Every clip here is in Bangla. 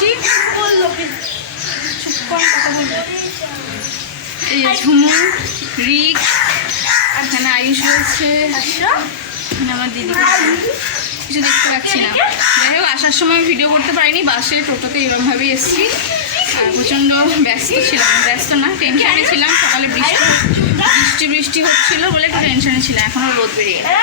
দিয়েছি। এই যে ঝুমু, রিক, এখানে আয়ুষ রয়েছে, এখানে আমার দিদি, কিছু দেখতে পাচ্ছি না। যাই হোক, আসার সময় ভিডিও করতে পারিনি, বাসে টোটোতে এরকমভাবেই এসেছি। আর প্রচণ্ড ব্যস্ত ছিলাম, ব্যস্ত না টেনশানে ছিলাম। সকালে বৃষ্টি হচ্ছিলো বলে একটু টেনশানে ছিলাম। এখনও রোদ বেরিয়ে গেছে।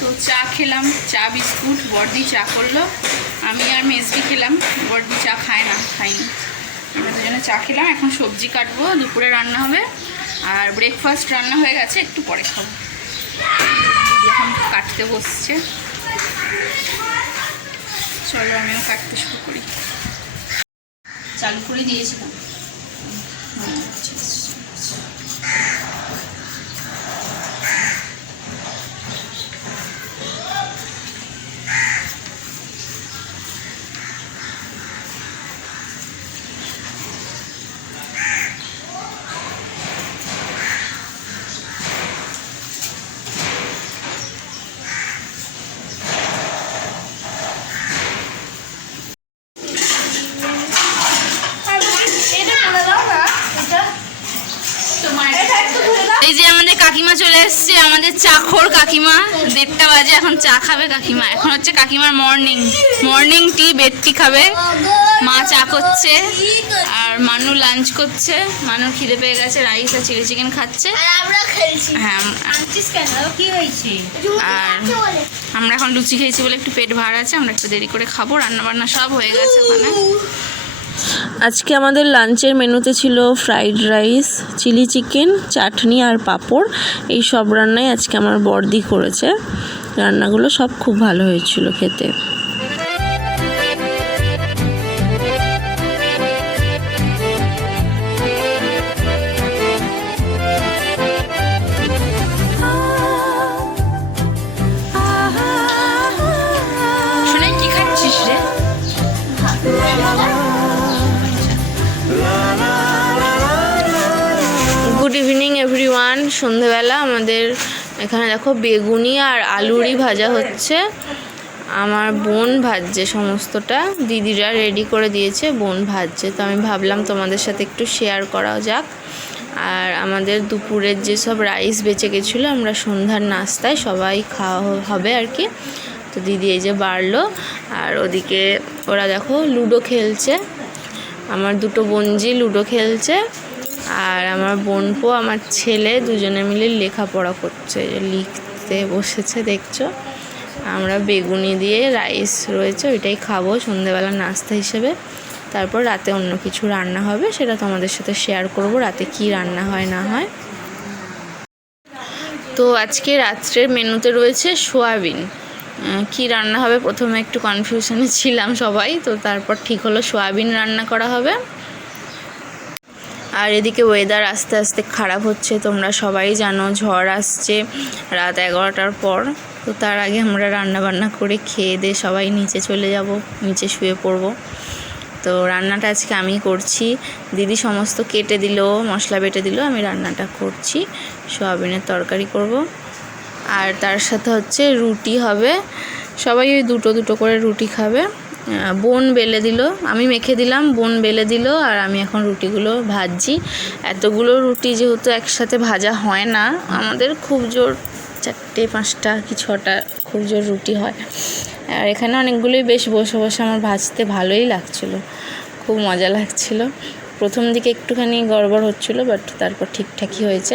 তো চা খেলাম, চা বিস্কুট, বড়দি চা করলো, আমি আর মেজদি খেলাম। বড়দি চা খাইনি। আমরা দুজনে চা খেলাম। এখন সবজি কাটবো, দুপুরে রান্না হবে। আর ব্রেকফাস্ট রান্না হয়ে গেছে, একটু পরে খাবো। এখন কাটতে বসছে, চলো আমিও কাটতে শুরু করি। চালু করে দিয়েছিলাম। এই যে আমাদের কাকিমা চলে এসছে, আমাদের চাখর কাকিমা। 1:30 বাজে, এখন চা খাবে কাকিমা। এখন হচ্ছে কাকিমার মর্নিং টি, বেড টি খাবে। মা চা করছে আর মানু লাঞ্চ করছে। মানুর খিদে পেয়ে গেছে, রাইস আর চিলি চিকেন খাচ্ছে। হ্যাঁ, আর আমরা এখন লুচি খেয়েছি বলে একটু পেট ভার আছে। আমরা একটু দেরি করে খাবো, রান্না বান্না সব হয়ে গেছে ওখানে। আজকে আমাদের লাঞ্চের মেনুতে ছিল ফ্রাইড রাইস, চিলি চিকেন, চাটনি আর পাঁপড়। এই সব রান্নাই আজকে আমার বড়দি করেছে। রান্নাগুলো সব খুব ভালো হয়েছিল খেতে। শোনাই, কি খাচ্ছিস রে? Good evening everyone. সন্ধেবেলা আমাদের এখানে দেখো বেগুনি আর আলুরই ভাজা হচ্ছে। আমার বোন ভাজছে সমস্তটা, দিদিরা রেডি করে দিয়েছে, বোন ভাজছে। তো আমি ভাবলাম তোমাদের সাথে একটু শেয়ার করা যাক। আর আমাদের দুপুরের যেসব রাইস বেঁচে গেছিলো, আমরা সন্ধ্যার নাস্তায় সবাই খাওয়া হবে আর কি। তো দিদি এই যে বাড়লো, আর ওদিকে ওরা দেখো লুডো খেলছে। আমার দুটো বোনজি লুডো খেলছে, আর আমার বোনপো আমার ছেলে দুজনে মিলে লেখাপড়া করছে, লিখতে বসেছে দেখছো। আমরা বেগুনি দিয়ে রাইস রয়েছে, ওইটাই খাবো সন্ধ্যেবেলা নাস্তা হিসেবে। তারপর রাতে অন্য কিছু রান্না হবে, সেটা তোমাদের সাথে শেয়ার করব, রাতে কি রান্না হয় না হয়। তো আজকে রাত্রের মেনুতে রয়েছে সোয়াবিন। কি রান্না হবে প্রথমে একটু কনফিউশনে ছিলাম সবাই, তো তারপর ঠিক হলো সোয়াবিন রান্না করা হবে। আর এদিকে ওয়েদার আস্তে আস্তে খারাপ হচ্ছে, তোমরা সবাই জানো ঝড় আসছে রাত 11টার পর। তো তার আগে আমরা রান্না বান্না করে খেয়ে দিয়ে সবাই নিচে চলে যাব, নিচে শুয়ে পড়ব। তো রান্নাটা আজকে আমি করছি, দিদি সমস্ত কেটে দিল, মশলা বেটে দিল, আমি রান্নাটা করছি। সোয়াবিনের তরকারি করব, আর তার সাথে হচ্ছে রুটি হবে। সবাই ওই দুটো করে রুটি খাবে। বোন বেলে দিল, আমি মেখে দিলাম, বোন বেলে দিল, আর আমি এখন রুটিগুলো ভাজছি। এতগুলো রুটি যেহেতু একসাথে ভাজা হয় না, আমাদের খুব জোর 4টে 5টা কি 6টা খুব জোর রুটি হয়। আর এখানে অনেকগুলোই বেশ বসে বসে আমার ভাজতে ভালোই লাগছিলো, খুব মজা লাগছিলো। প্রথম দিকে একটুখানি গড়বড় হচ্ছিলো, বাট তারপর ঠিকঠাকই হয়েছে।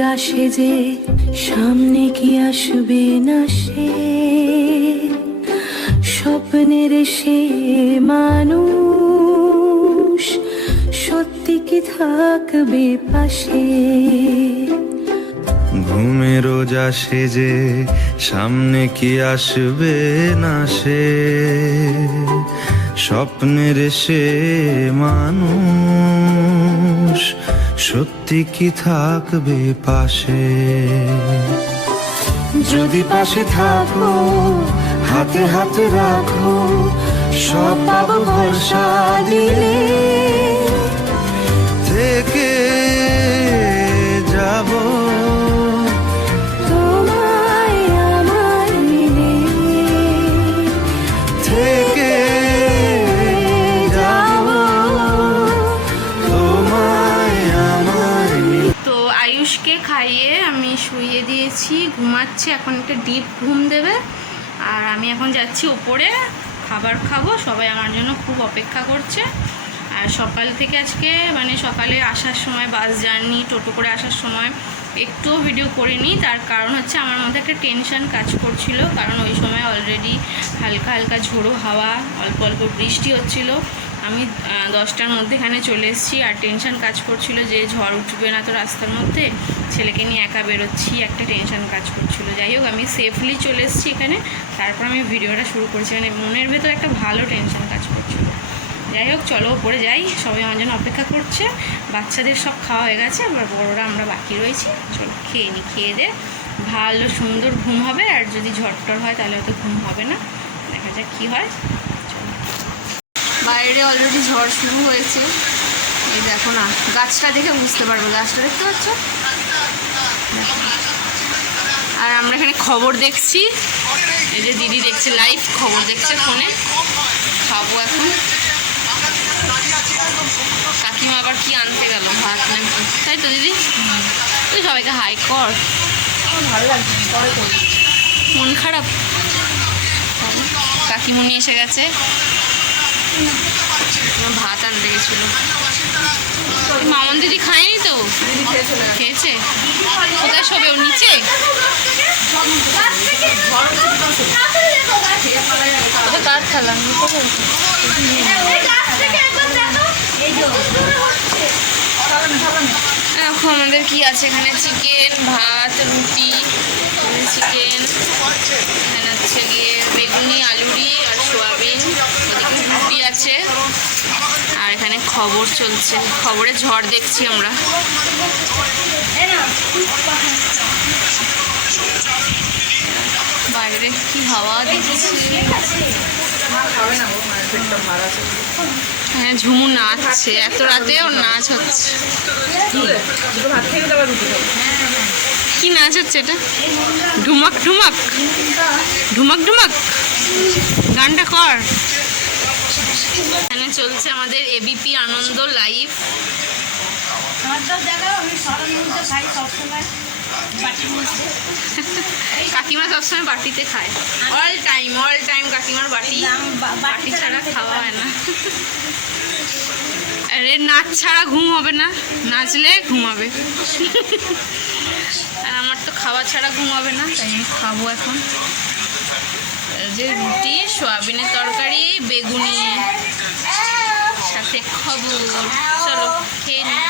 রোজা সেজে সামনে কি আসবে না সে স্বপ্নের সে মানুষ সত্যি কি থাকবে পাশে ঘুমে রোজা সেজে সামনে কি আসবে না সে স্বপ্নের সে মানুষ সত্যি কি থাকবে পাশে যদি পাশে থাকো হাতে হাতে রাখো সব পাবো ভরসা দিলে থেকে যাব তোমায় আমার মিলে থেকে যাব তোমায় আমার তো আয়ুষকে খাইয়ে আমি শুইয়ে দিয়েছি, ঘুমাচ্ছে, এখন একটা ডিপ ঘুম দেবে। আর আমি এখন যাচ্ছি ওপরে খাবার খাবো, সবাই আমার জন্য খুব অপেক্ষা করছে। আর সকাল থেকে আজকে মানে সকালে আসার সময় বাস জার্নি টোটো করে আসার সময় একটুও ভিডিও করিনি। তার কারণ হচ্ছে আমার মধ্যে একটা টেনশন কাজ করছিল, কারণ ওই সময় অলরেডি হালকা হালকা ঝোড়ো হাওয়া, অল্প অল্প বৃষ্টি হচ্ছিল। আমি 10টার মধ্যে এখানে চলে এসেছি, আর টেনশন কাজ করছিল যে ঝড় উঠবে না তো রাস্তার মধ্যে, ছেলেকে নিয়ে একা বেরোচ্ছি, একটা টেনশন কাজ করছিল। যাই হোক আমি সেফলি চলে এসেছি এখানে, তারপর আমি ভিডিওটা শুরু করছি। মানে মনের ভেতর একটা ভালো টেনশন কাজ করছিল। যাই হোক চলো উপরে যাই, সবাই আমার জন্য অপেক্ষা করছে। বাচ্চাদের সব খাওয়া হয়ে গেছে, এবার বড়োরা আমরা বাকি রয়েছি। চলো খেয়ে নিই, খেয়ে দে ভালো সুন্দর ঘুম হবে। আর যদি ঝড়টর হয় তাহলে হয়তো ঘুম হবে না, দেখা যাক কী হয়। বাইরে অলরেডি ঝড় শুরু হয়েছে, এই দেখো না, গাছটা দেখে বুঝতে পারবে, গাছটা দেখতে পাচ্ছ। আর আমরা এখানে খবর দেখছি, এই যে দিদি দেখছে, লাইভ খবর দেখছে ফোনে। খাবো এখন। কাকিমা আবার কি আনতে গেল, ভাত নাকি, তাই তো দিদি? তুই সবাইকে হাই কর। ভালো লাগছে, পরে করি। মন খারাপ, কাকিমুনি এসে গেছে, ভাত আনতে গেছিল। মামন দিদি খায়নি তো? খেয়েছে? কোথায় শোবে, ওর নিচে? কার খেলাম এখন আমাদের কি আছে এখানে? চিকেন, ভাত, রুটি, চিকেন, এখানে হচ্ছে গিয়ে বেগুনি, আলুরি আর সোয়াবিন, ওদিকে রুটি আছে। আর এখানে খবর চলছে, খবরে ঝড় দেখছি আমরা। বাইরে কি হাওয়া দিচ্ছে। হ্যাঁ ঝুমু নাচছে, এত রাতেও নাচ হচ্ছে। কি নাচ হচ্ছে এটা? ঢুমাক ঢুমাক ঢুমাক ঢুমাক, গানটা কর। এখানে চলছে আমাদের এবিপি আনন্দ লাইভ। কাকিমা সবসময় বাটিতে খায়, অল টাইম কাকিমার বাটি ছাড়া খাওয়া হয় না। আরে নাচ ছাড়া ঘুম হবে না, নাচলে ঘুমাবে। আর আমার তো খাওয়া ছাড়া ঘুম হবে না, তাই আমি খাবো এখন। যে রুটি, সোয়াবিনের তরকারি, বেগুনি, সাথে খবর। চলো খেয়ে নিই।